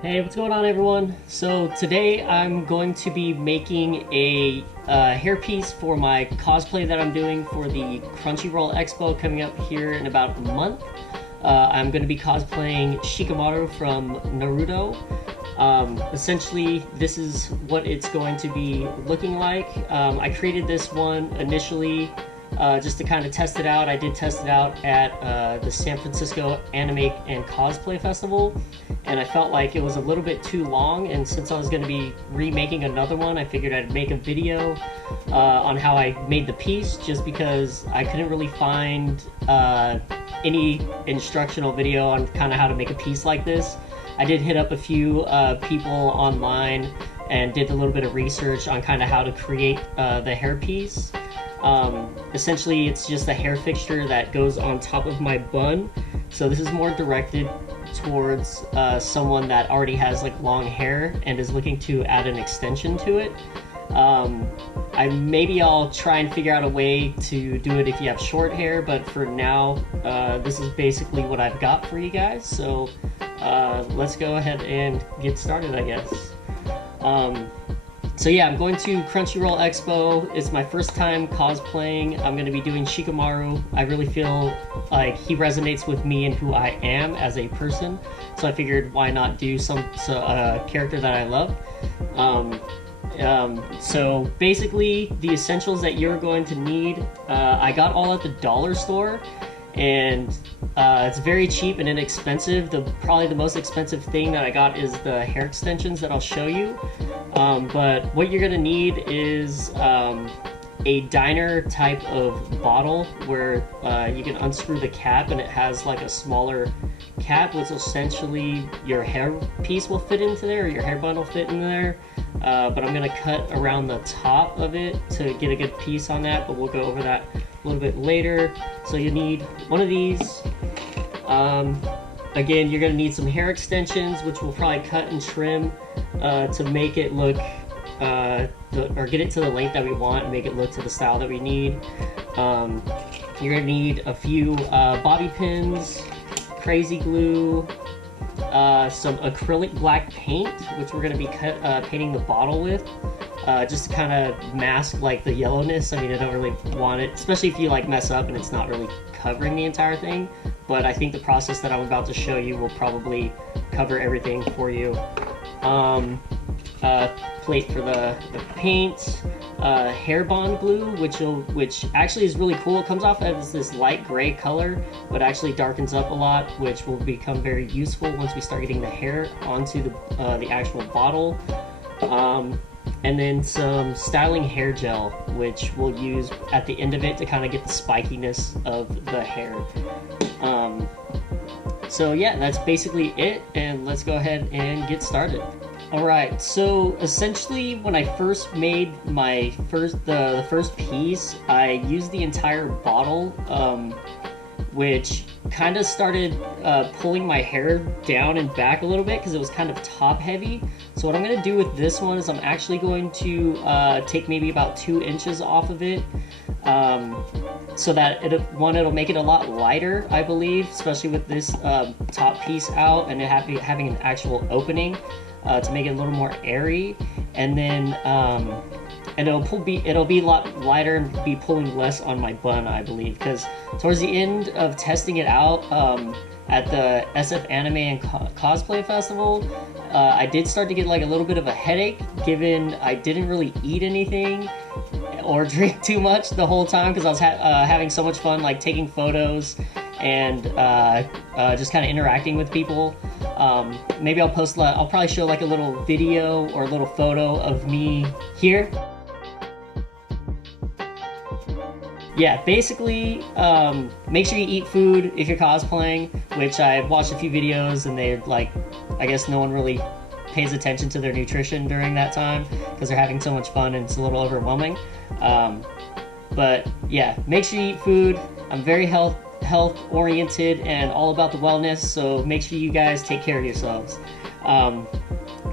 Hey, what's going on everyone? So today I'm going to be making a hairpiece for my cosplay that I'm doing for the Crunchyroll Expo coming up here in about a month. I'm going to be cosplaying Shikamaru from Naruto. Essentially, this is what it's going to be looking like. I created this one initially just to kind of test it out. I did test it out at the San Francisco Anime and Cosplay Festival, and I felt like it was a little bit too long, and since I was going to be remaking another one, I figured I'd make a video on how I made the piece, just because I couldn't really find any instructional video on kind of how to make a piece like this. I did hit up a few people online and did a little bit of research on kind of how to create the hairpiece. Essentially, it's just a hair fixture that goes on top of my bun. So this is more directed towards someone that already has like long hair and is looking to add an extension to it. Maybe I'll try and figure out a way to do it if you have short hair, but for now, this is basically what I've got for you guys. So let's go ahead and get started, I guess. So yeah, I'm going to Crunchyroll Expo. It's my first time cosplaying. I'm going to be doing Shikamaru. I really feel like he resonates with me and who I am as a person. So I figured, why not do some character that I love. So basically, the essentials that you're going to need, I got all at the dollar store, and it's very cheap and inexpensive. Probably the most expensive thing that I got is the hair extensions that I'll show you. But what you're gonna need is a diner type of bottle where you can unscrew the cap and it has like a smaller cap, which essentially your hair piece will fit into there, or your hair bun will fit in there. But I'm gonna cut around the top of it to get a good piece on that, but we'll go over that a little bit later. So you need one of these. Again, you're gonna need some hair extensions, which we'll probably cut and trim to make it look, or get it to the length that we want and make it look to the style that we need. You're gonna need a few bobby pins, crazy glue, some acrylic black paint, which we're gonna be painting the bottle with, just to kind of mask like the yellowness. I mean, I don't really want it, especially if you like mess up and it's not really covering the entire thing. But I think the process that I'm about to show you will probably cover everything for you. Plate for the paint, hair bond glue, which actually is really cool. It comes off as this light gray color, but actually darkens up a lot, which will become very useful once we start getting the hair onto the actual bottle. And then some styling hair gel, which we'll use at the end of it to kind of get the spikiness of the hair. So yeah, that's basically it, and let's go ahead and get started. Alright, so essentially when I first made my the first piece, I used the entire bottle, which kind of started pulling my hair down and back a little bit because it was kind of top heavy. So what I'm going to do with this one is I'm actually going to take maybe about 2 inches off of it, so that it'll make it a lot lighter, I believe, especially with this top piece out and it having an actual opening to make it a little more airy. And then and it'll be a lot lighter and be pulling less on my bun, I believe, because towards the end of testing it out at the SF Anime and Cosplay Festival, I did start to get like a little bit of a headache, given I didn't really eat anything or drink too much the whole time, because I was having so much fun like taking photos and just kind of interacting with people. Maybe I'll probably show like a little video or a little photo of me here. Yeah, basically, make sure you eat food if you're cosplaying, which I've watched a few videos and they're like, I guess no one really pays attention to their nutrition during that time because they're having so much fun and it's a little overwhelming. But yeah, make sure you eat food. I'm very health oriented and all about the wellness, so make sure you guys take care of yourselves.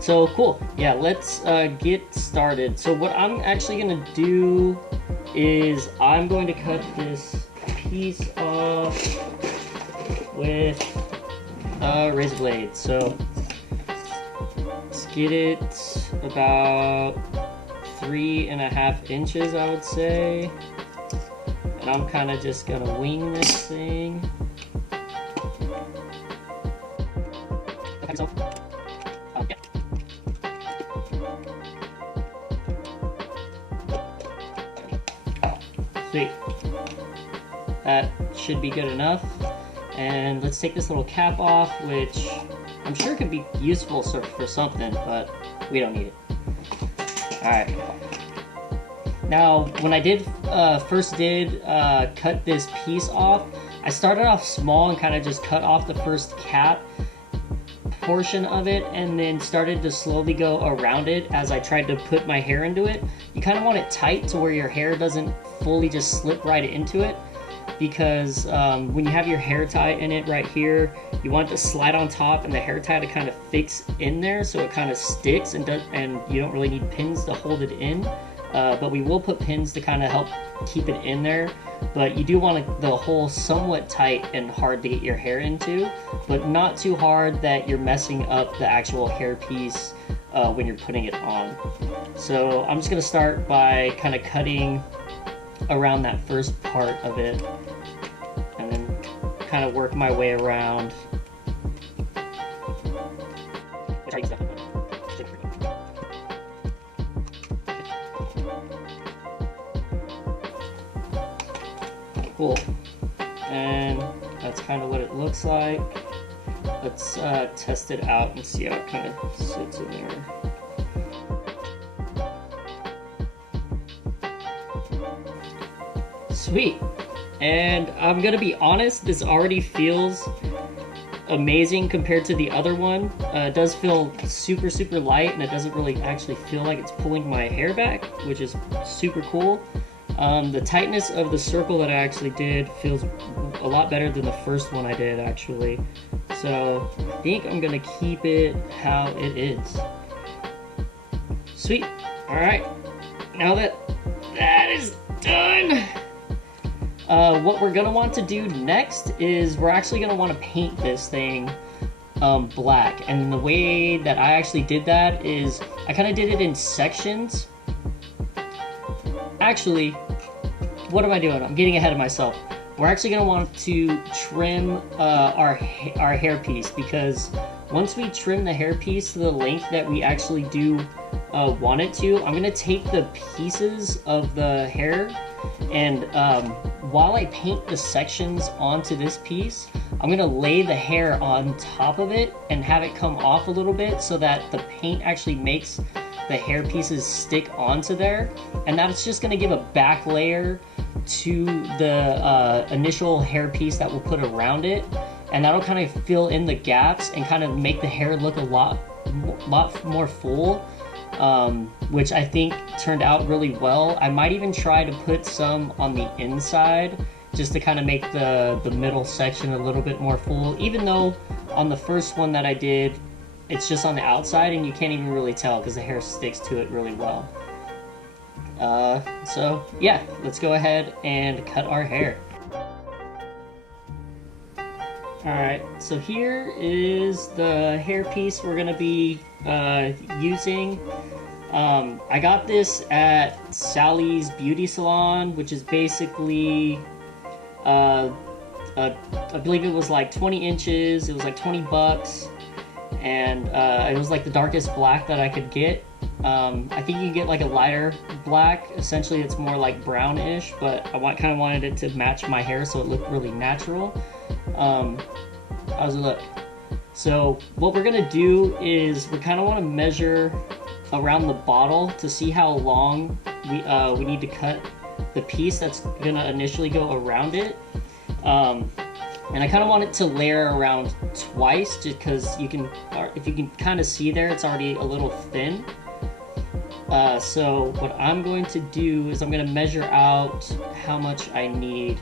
So cool. Yeah, let's get started. So what I'm actually gonna do is I'm going to cut this piece off with a razor blade. So get it about 3.5 inches, I would say. And I'm kind of just gonna wing this thing. Yeah. Sweet. That should be good enough. And let's take this little cap off, which I'm sure could be useful for something, but we don't need it. Alright. Now, when I first cut this piece off, I started off small and kind of just cut off the first cap portion of it, and then started to slowly go around it as I tried to put my hair into it. You kind of want it tight to where your hair doesn't fully just slip right into it, because when you have your hair tie in it right here, you want it to slide on top and the hair tie to kind of fix in there so it kind of sticks, and you don't really need pins to hold it in. But we will put pins to kind of help keep it in there. But you do want the hole somewhat tight and hard to get your hair into, but not too hard that you're messing up the actual hair piece when you're putting it on. So I'm just going to start by kind of cutting around that first part of it, and then kind of work my way around. Cool. And that's kind of what it looks like. Let's test it out and see how it kind of sits in there. Sweet. And I'm gonna be honest, this already feels amazing compared to the other one. It does feel super, super light, and it doesn't really actually feel like it's pulling my hair back, which is super cool. The tightness of the circle that I actually did feels a lot better than the first one I did, actually. So I think I'm gonna keep it how it is. Sweet. All right. Now that that is done, what we're gonna want to do next is we're actually gonna want to paint this thing black. And the way that I actually did that is I kind of did it in sections. Actually, what am I doing? I'm getting ahead of myself. We're actually going to want to trim our hair piece, because once we trim the hair piece to the length that we actually do want it to, I'm going to take the pieces of the hair, and while I paint the sections onto this piece, I'm going to lay the hair on top of it and have it come off a little bit so that the paint actually makes the hair pieces stick onto there, and that's just going to give a back layer to the initial hair piece that we'll put around it, and that'll kind of fill in the gaps and kind of make the hair look a lot more full, which I think turned out really well. I might even try to put some on the inside just to kind of make the middle section a little bit more full, even though on the first one that I did, it's just on the outside and you can't even really tell because the hair sticks to it really well. So yeah, let's go ahead and cut our hair. Alright, so here is the hair piece we're going to be using. I got this at Sally's Beauty Salon, which is basically, I believe it was like 20 inches, it was like $20. And it was like the darkest black that I could get. I think you can get like a lighter black. Essentially, it's more like brownish, but I kind of wanted it to match my hair so it looked really natural. How's it look? So what we're gonna do is we kind of want to measure around the bottle to see how long we need to cut the piece that's gonna initially go around it. And I kind of want it to layer around twice, just because if you can kind of see there, it's already a little thin. So what I'm going to do is I'm going to measure out how much I need.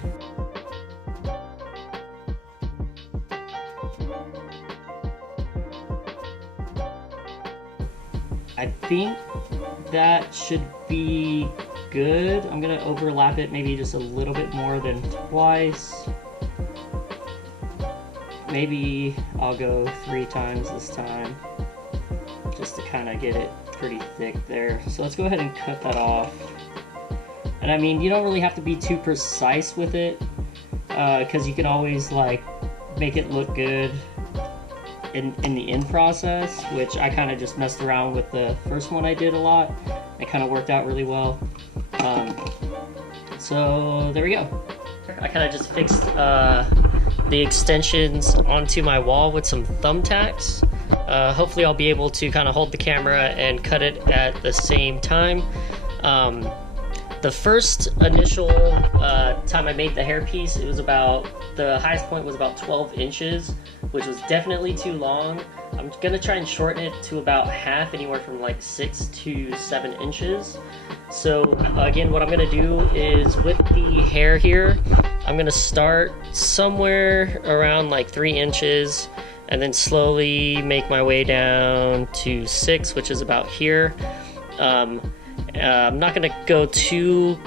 I think that should be good. I'm going to overlap it maybe just a little bit more than twice. Maybe I'll go 3 times this time. just to kind of get it pretty thick there. So let's go ahead and cut that off. And I mean, you don't really have to be too precise with it, because you can always like make it look good in the end process, which I kind of just messed around with the first one I did a lot. It kind of worked out really well. So there we go. I kind of just fixed the extensions onto my wall with some thumbtacks. Hopefully I'll be able to kind of hold the camera and cut it at the same time. The first initial time I made the hairpiece, it was about, the highest point was about 12 inches, which was definitely too long. I'm gonna try and shorten it to about half, anywhere from like 6 to 7 inches. So again, what I'm gonna do is with the hair here, I'm gonna start somewhere around like 3 inches and then slowly make my way down to 6, which is about here. I'm not gonna go too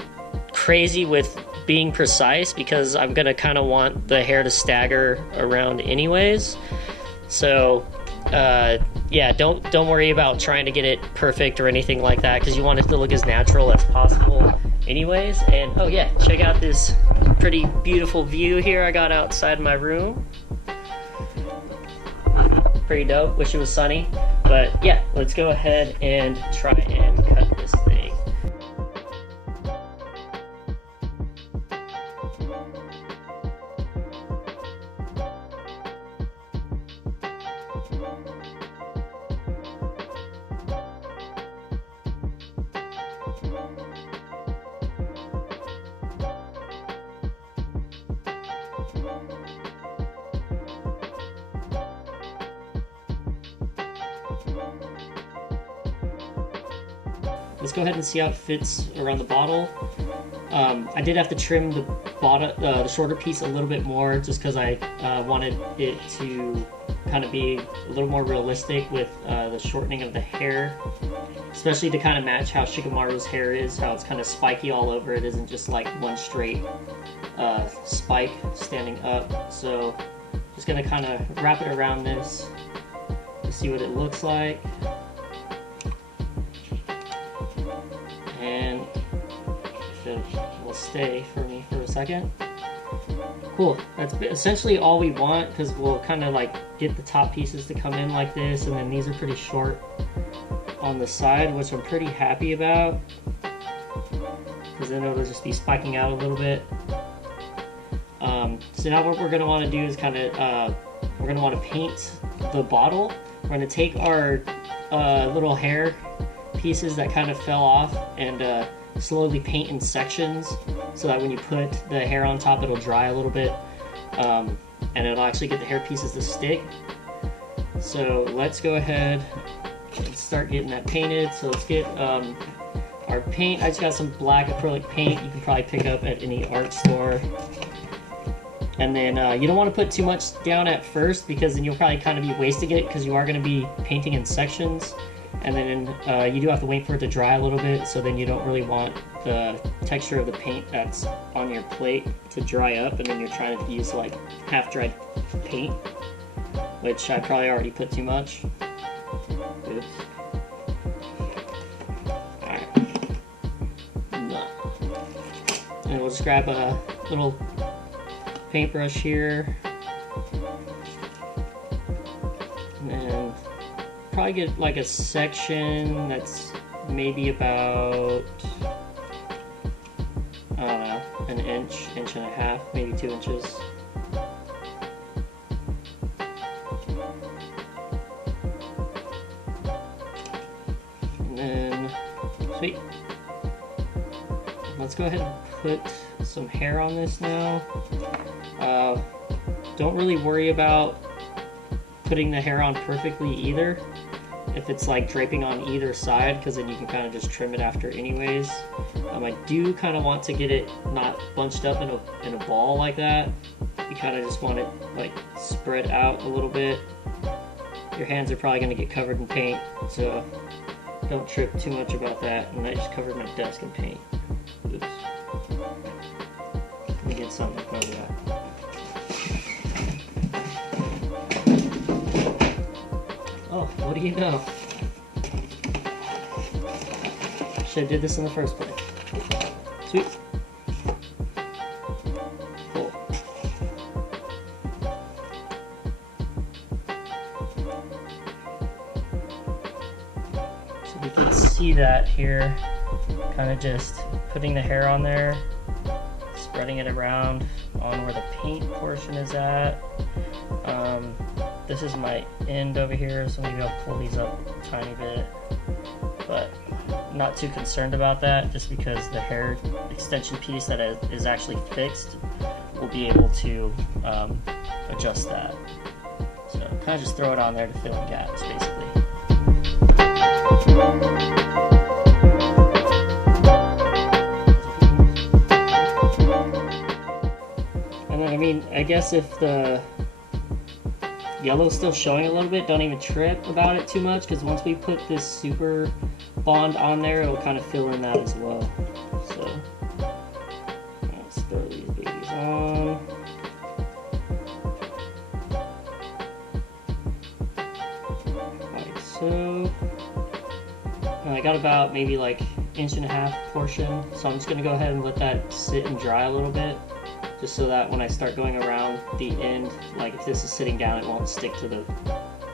crazy with being precise because I'm gonna kind of want the hair to stagger around anyways. So yeah, don't worry about trying to get it perfect or anything like that, because you want it to look as natural as possible anyways. And oh yeah, check out this pretty beautiful view here I got outside my room. Pretty dope. Wish it was sunny, but yeah, let's go ahead and try and cut this thing. Let's go ahead and see how it fits around the bottle. I did have to trim the shorter piece a little bit more just because I wanted it to kind of be a little more realistic with the shortening of the hair, especially to kind of match how Shikamaru's hair is, how it's kind of spiky all over. It isn't just like one straight spike standing up. So just gonna kind of wrap it around this to see what it looks like. And if it will stay for me for a second. Cool, that's essentially all we want, because we'll kind of like get the top pieces to come in like this, and then these are pretty short on the side, which I'm pretty happy about, because then it'll just be spiking out a little bit. So now what we're going to want to do is kind of, we're going to want to paint the bottle. We're going to take our little hair pieces that kind of fell off and slowly paint in sections, so that when you put the hair on top, it'll dry a little bit, and it'll actually get the hair pieces to stick. So let's go ahead and start getting that painted. So let's get our paint. I just got some black acrylic paint you can probably pick up at any art store. And then you don't want to put too much down at first, because then you'll probably kind of be wasting it, because you are going to be painting in sections. And then you do have to wait for it to dry a little bit, so then you don't really want the texture of the paint that's on your plate to dry up, and then you're trying to use like half-dried paint, which I probably already put too much. Oops. Alright. And we'll just grab a little paintbrush here. And then probably get like a section that's maybe about, I don't know, an inch, inch and a half, maybe 2 inches. And then, sweet. Let's go ahead and put some hair on this now. Don't really worry about putting the hair on perfectly either, if it's like draping on either side, because then you can kind of just trim it after anyways. I do kind of want to get it not bunched up in a ball like that. You kind of just want it like spread out a little bit. Your hands are probably going to get covered in paint, so don't trip too much about that. And I just covered my desk in paint. Oops. Let me get something to cover that. Oh, what do you know? should have did this in the first place. Sweet. Cool. So we can see that here. Kind of just putting the hair on there, spreading it around on where the paint portion is at. This is my end over here, so maybe I'll pull these up a tiny bit, but I'm not too concerned about that, just because the hair extension piece that is actually fixed will be able to adjust that. So kind of just throw it on there to fill in gaps, basically. And then, I mean, I guess if the yellow's still showing a little bit, don't even trip about it too much, because once we put this super bond on there, it'll kind of fill in that as well. So let's throw these babies on. Like so. And I got about maybe like 1.5 inch portion, so I'm just going to go ahead and let that sit and dry a little bit, just so that when I start going around the end, like if this is sitting down, it won't stick to the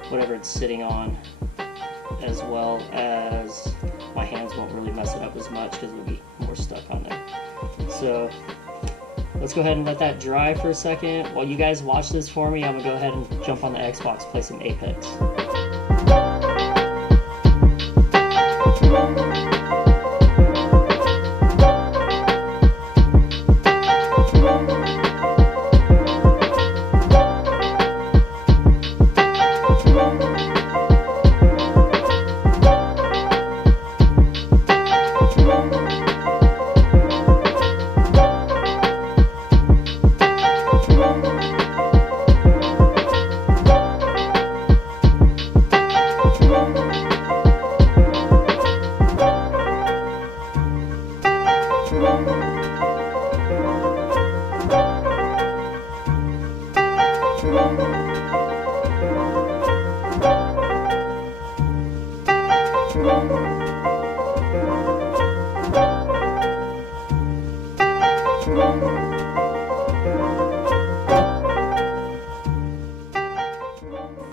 whatever it's sitting on, as well as my hands won't really mess it up as much because it'll be more stuck on there. So let's go ahead and let that dry for a second. While you guys watch this for me, I'm gonna go ahead and jump on the Xbox, play some Apex.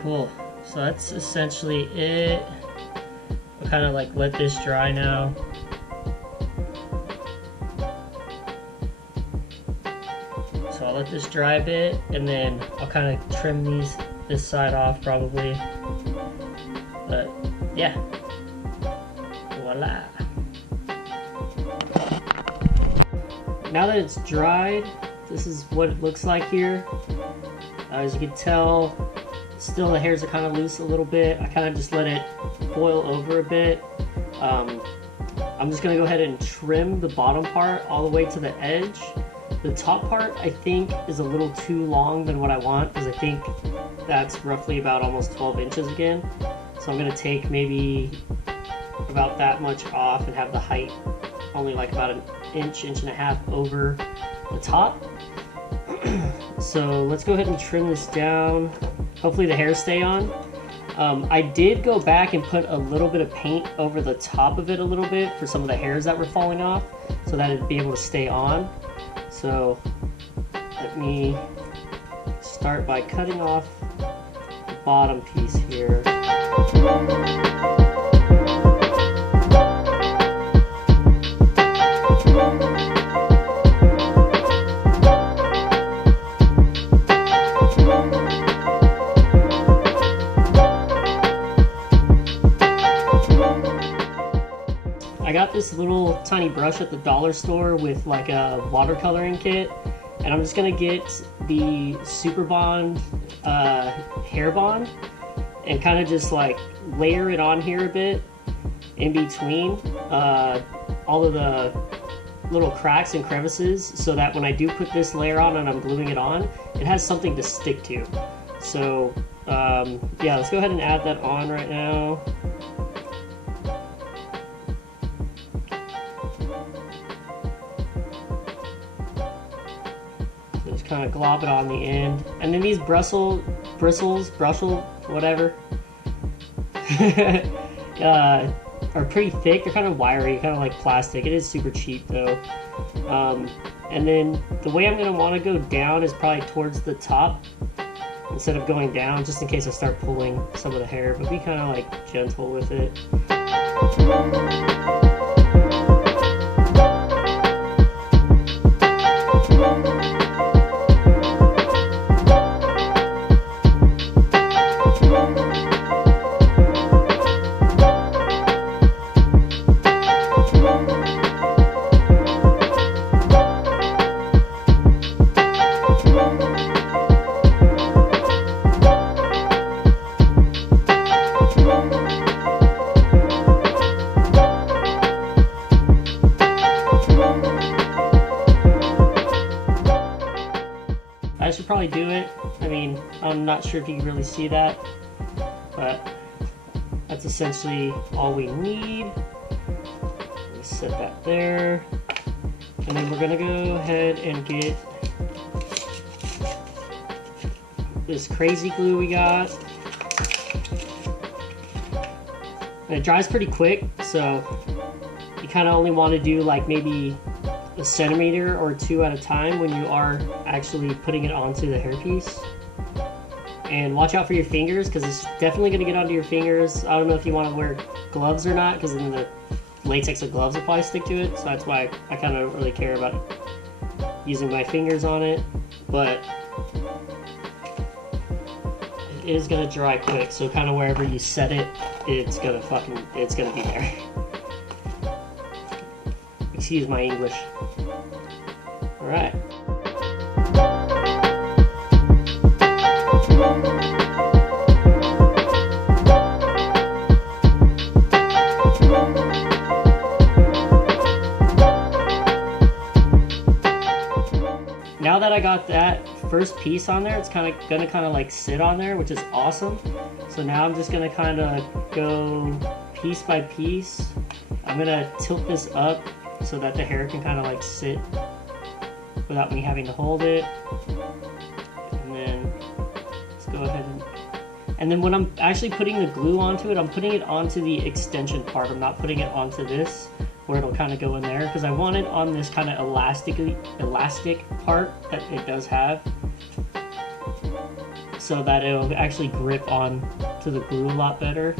Cool, so that's essentially it. I'll kind of like let this dry now. So I'll let this dry a bit, and then I'll kind of trim this side off probably. But yeah, voila. Now that it's dried, this is what it looks like here. As you can tell, still the hairs are kind of loose a little bit. I kind of just let it boil over a bit. I'm just going to go ahead and trim the bottom part all the way to the edge. The top part, I think, is a little too long than what I want, because I think that's roughly about almost 12 inches again. So I'm going to take maybe about that much off and have the height only like about 1.5 inches over the top. So let's go ahead and trim this down. Hopefully the hairs stay on. I did go back and put a little bit of paint over the top of it a little bit for some of the hairs that were falling off, so that it'd be able to stay on. So let me start by cutting off the bottom piece here. I got this little tiny brush at the dollar store with like a watercoloring kit, and I'm just gonna get the Super Bond hair bond and kind of just like layer it on here a bit in between all of the little cracks and crevices, so that when I do put this layer on and I'm gluing it on, it has something to stick to. So yeah, let's go ahead and add that on right now. Just kind of glob it on the end, and then these bristles, whatever. are pretty thick. They're kind of wiry, kind of like plastic. It is super cheap though. And then the way I'm going to want to go down is probably towards the top instead of going down, just in case I start pulling some of the hair, but be kind of like gentle with it. I should probably do it. I mean, I'm not sure if you can really see that, but that's essentially all we need. Let's set that there. And then we're gonna go ahead and get this crazy glue we got. And it dries pretty quick, so you kind of only want to do like maybe a centimeter or two at a time when you are actually putting it onto the hairpiece. And watch out for your fingers, because it's definitely going to get onto your fingers. I don't know if you want to wear gloves or not, because then the latex of gloves will probably stick to it, so that's why I kind of don't really care about using my fingers on it. But it is going to dry quick, so kind of wherever you set it, it's going to be there. Excuse my English. Alright. Now that I got that first piece on there, it's gonna like sit on there, which is awesome. So now I'm just gonna kind of go piece by piece. I'm gonna tilt this up so that the hair can kind of like sit without me having to hold it. And then let's go ahead and then when I'm actually putting the glue onto it, I'm putting it onto the extension part. I'm not putting it onto this where it'll kind of go in there, because I want it on this kind of elastic part that it does have, so that it'll actually grip on to the glue a lot better.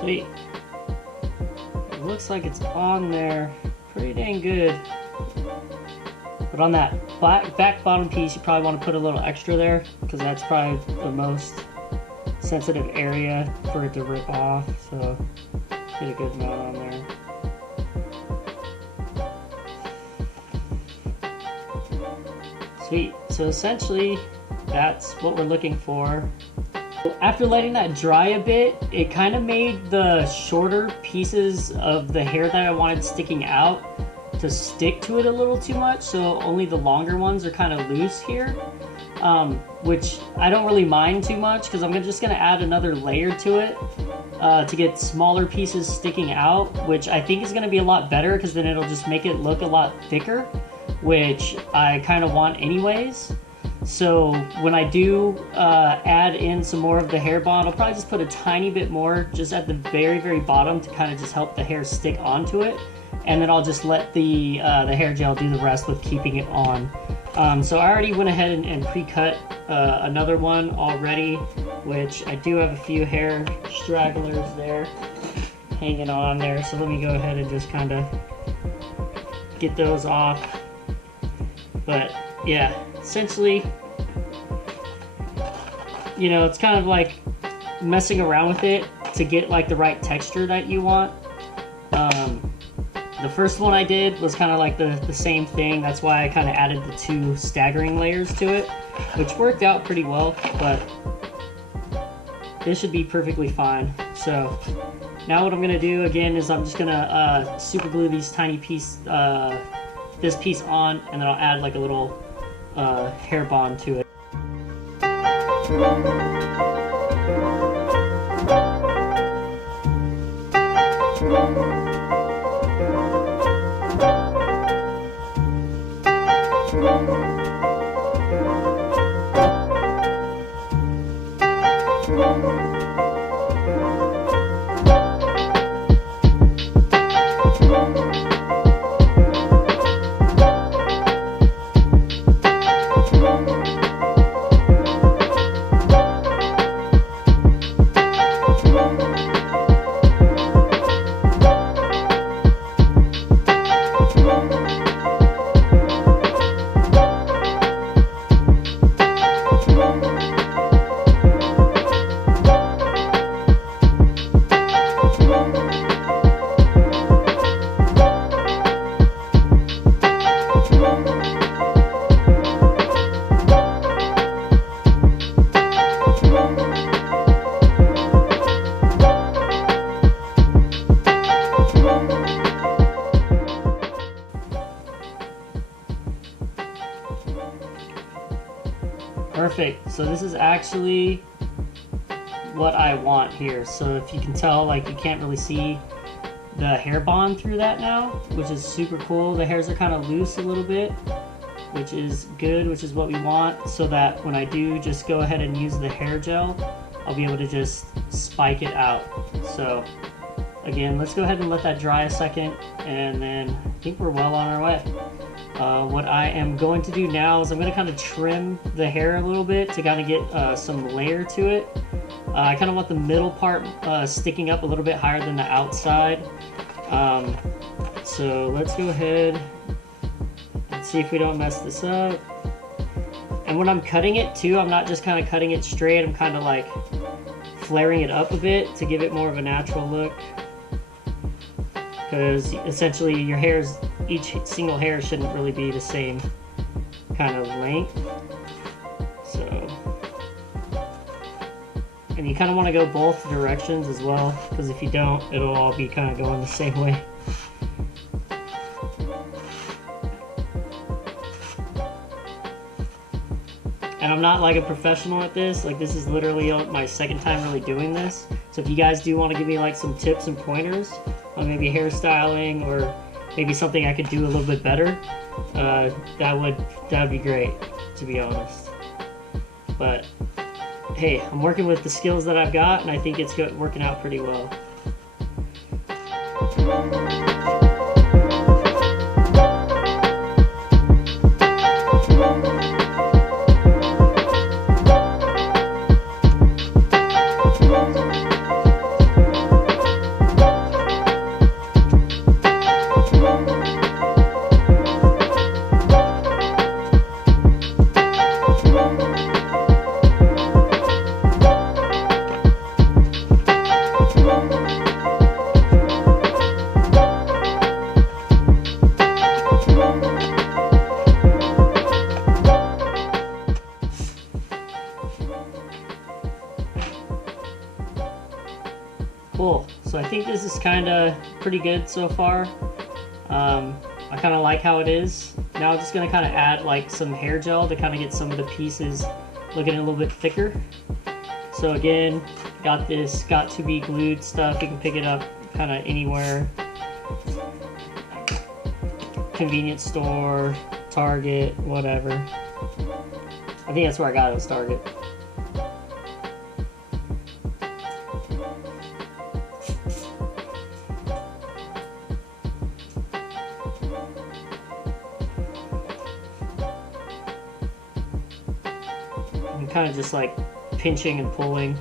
Sweet. It looks like it's on there pretty dang good. But on that back bottom piece, you probably want to put a little extra there, because that's probably the most sensitive area for it to rip off. So get a good amount on there. Sweet. So essentially, that's what we're looking for. After letting that dry a bit, it kind of made the shorter pieces of the hair that I wanted sticking out to stick to it a little too much, so only the longer ones are kind of loose here. which I don't really mind too much because I'm just going to add another layer to it to get smaller pieces sticking out, which I think is going to be a lot better because then it'll just make it look a lot thicker, which I kind of want anyways. So when I do add in some more of the hair bond, I'll probably just put a tiny bit more just at the very bottom to kind of just help the hair stick onto it, and then I'll just let the hair gel do the rest with keeping it on. So I already went ahead and pre-cut another one already, which I do have a few hair stragglers there hanging on there, so let me go ahead and just kind of get those off. But yeah, essentially, you know, it's kind of like messing around with it to get like the right texture that you want. The first one I did was kind of like the same thing. That's why I kind of added the 2 staggering layers to it, which worked out pretty well, but this should be perfectly fine. So now what I'm gonna do again is I'm just gonna super glue these tiny this piece on, and then I'll add like a little hair bond to it. Perfect. So this is actually what I want here. So if you can tell, like, you can't really see the hair bond through that now, which is super cool. The hairs are kind of loose a little bit, which is good, which is what we want, so that when I do just go ahead and use the hair gel, I'll be able to just spike it out. So again, let's go ahead and let that dry a second, and then I think we're well on our way. What I am going to do now is I'm going to kind of trim the hair a little bit to kind of get some layer to it. I kind of want the middle part sticking up a little bit higher than the outside. So let's go ahead and see if we don't mess this up. And when I'm cutting it too, I'm not just kind of cutting it straight, I'm kind of like flaring it up a bit to give it more of a natural look. Because essentially your hairs, each single hair shouldn't really be the same kind of length. So, and you kind of want to go both directions as well, because if you don't, it'll all be kind of going the same way. And I'm not like a professional at this, like this is literally my second time really doing this. So if you guys do want to give me like some tips and pointers on maybe hairstyling or maybe something I could do a little bit better, that would be great, to be honest. But hey, I'm working with the skills that I've got, and I think it's working out pretty well. Cool. So I think this is kind of pretty good so far. I kind of like how it is. Now I'm just gonna kind of add like some hair gel to kind of get some of the pieces looking a little bit thicker. So again, got this got to be glued stuff. You can pick it up kind of anywhere. Convenience store, Target, whatever. I think that's where I got it, was Target. I'm kind of just like pinching and pulling.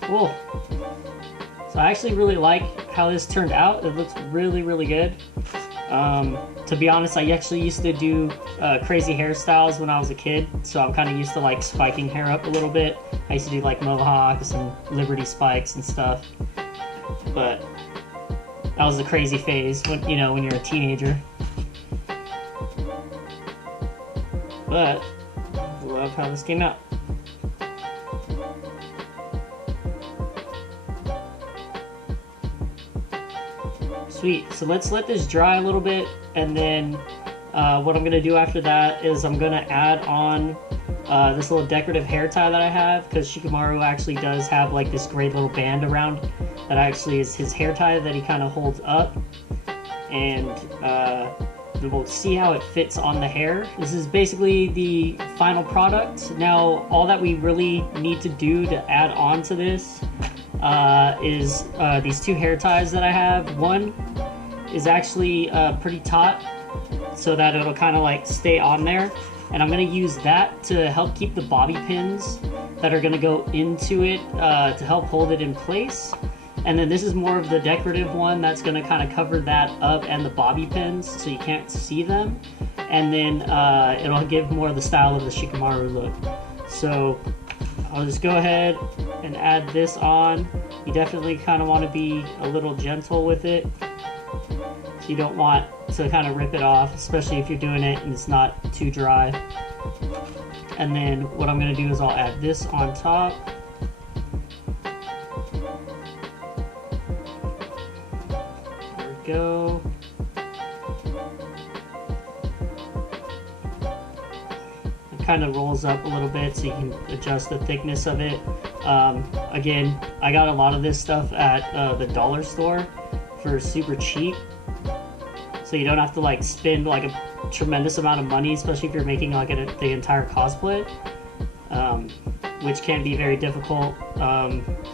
Cool. So I actually really like how this turned out. It looks really, really good. To be honest, I actually used to do crazy hairstyles when I was a kid, so I'm kind of used to like spiking hair up a little bit. I used to do like mohawks and Liberty spikes and stuff, but that was the crazy phase when when you're a teenager. But I love how this came out. Sweet. So let's let this dry a little bit, and then what I'm going to do after that is I'm going to add on this little decorative hair tie that I have, because Shikamaru actually does have like this great little band around that actually is his hair tie that he kind of holds up, and we'll see how it fits on the hair. This is basically the final product. Now all that we really need to do to add on to this is these two hair ties that I have. One is actually pretty taut, so that it'll kind of like stay on there, and I'm going to use that to help keep the bobby pins that are going to go into it to help hold it in place. And then this is more of the decorative one that's going to kind of cover that up and the bobby pins so you can't see them, and then it'll give more of the style of the Shikamaru look. So I'll just go ahead and add this on. You definitely kind of want to be a little gentle with it, so you don't want to kind of rip it off, especially if you're doing it and it's not too dry. And then what I'm going to do is I'll add this on top. There we go. Kind of rolls up a little bit so you can adjust the thickness of it. Again, I got a lot of this stuff at the dollar store for super cheap, so you don't have to like spend like a tremendous amount of money, especially if you're making like the entire cosplay, which can be very difficult.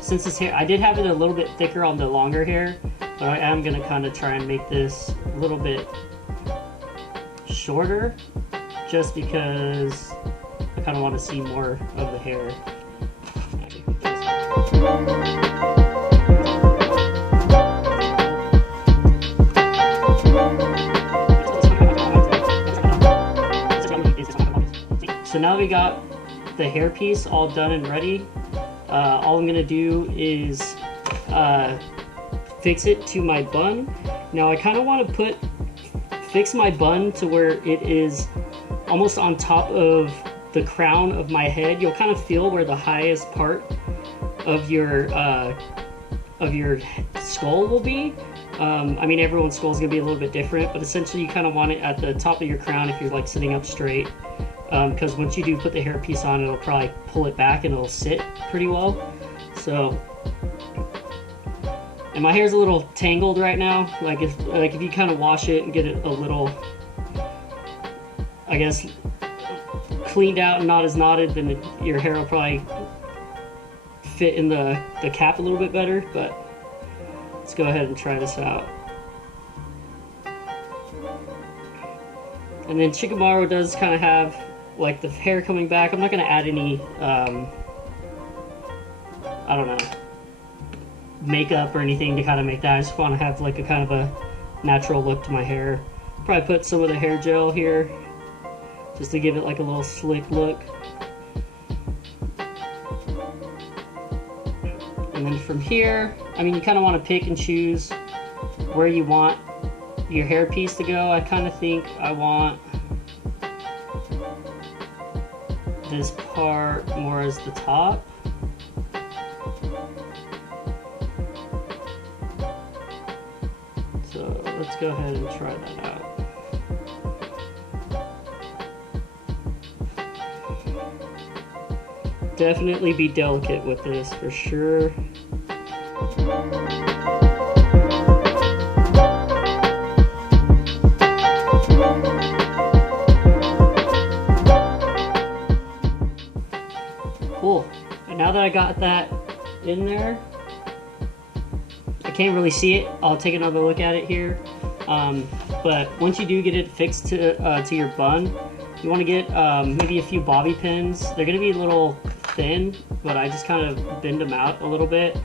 Since this hair, I did have it a little bit thicker on the longer hair, but I am gonna kind of try and make this a little bit shorter, just because I kind of want to see more of the hair. So now we got the hair piece all done and ready. All I'm going to do is fix it to my bun. Now I kind of want to fix my bun to where it is almost on top of the crown of my head. You'll kind of feel where the highest part of your skull will be. I mean, everyone's skull is going to be a little bit different, but essentially you kind of want it at the top of your crown if you're like sitting up straight, because once you do put the hair piece on, it'll probably pull it back and it'll sit pretty well. So, and my hair's a little tangled right now. Like if you kind of wash it and get it a little, I guess, cleaned out and not as knotted, then your hair will probably fit in the cap a little bit better. But let's go ahead and try this out. And then Shikamaru does kind of have like the hair coming back. I'm not going to add any, I don't know, makeup or anything to kind of make that. I just want to have like a kind of a natural look to my hair. Probably put some of the hair gel here just to give it like a little slick look. And then from here, I mean, you kind of want to pick and choose where you want your hair piece to go. I kind of think I want this part more as the top. So let's go ahead and try that out. Definitely be delicate with this for sure. Cool. And now that I got that in there, I can't really see it. I'll take another look at it here. But once you do get it fixed to your bun, you want to get maybe a few bobby pins. They're going to be a little thin, but I just kind of bend them out a little bit.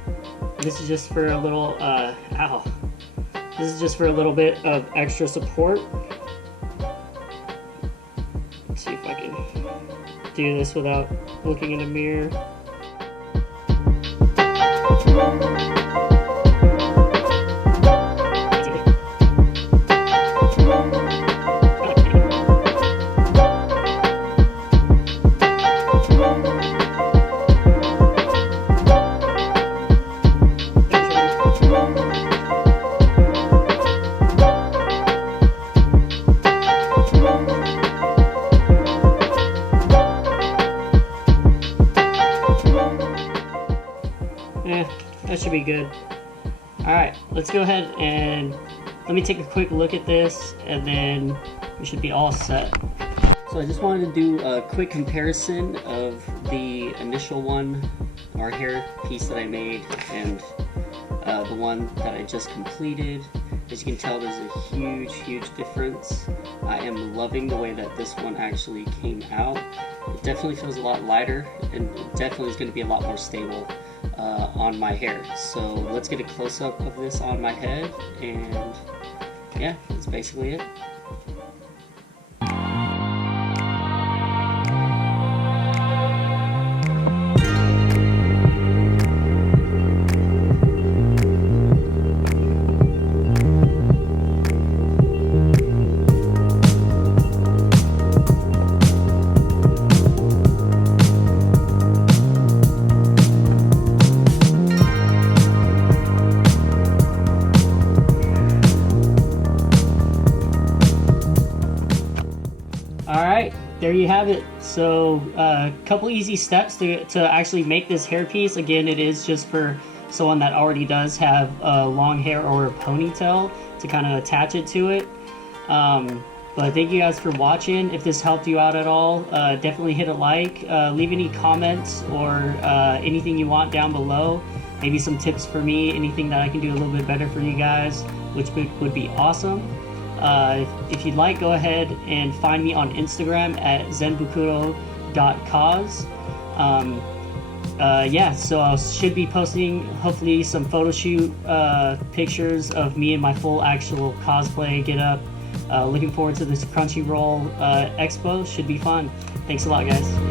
This is just for a little, ow. This is just for a little bit of extra support. Let's see if I can do this without looking in a mirror. That should be good. Alright, let's go ahead and let me take a quick look at this, and then we should be all set. So I just wanted to do a quick comparison of the initial one, our hair piece that I made, and the one that I just completed. As you can tell, there's a huge difference. I am loving the way that this one actually came out. It definitely feels a lot lighter, and it definitely is going to be a lot more stable on my hair. So let's get a close-up of this on my head, and yeah, that's basically it. Alright, there you have it. So a couple easy steps to actually make this hairpiece. Again, it is just for someone that already does have long hair or a ponytail to kind of attach it to it. But thank you guys for watching. If this helped you out at all, definitely hit a like. Leave any comments or anything you want down below. Maybe some tips for me, anything that I can do a little bit better for you guys, which would be awesome. If you'd like, go ahead and find me on Instagram at zenbukuro.cos. Yeah, so I should be posting hopefully some photo shoot pictures of me in my full actual cosplay get up. Looking forward to this Crunchyroll Expo. Should be fun. Thanks a lot, guys.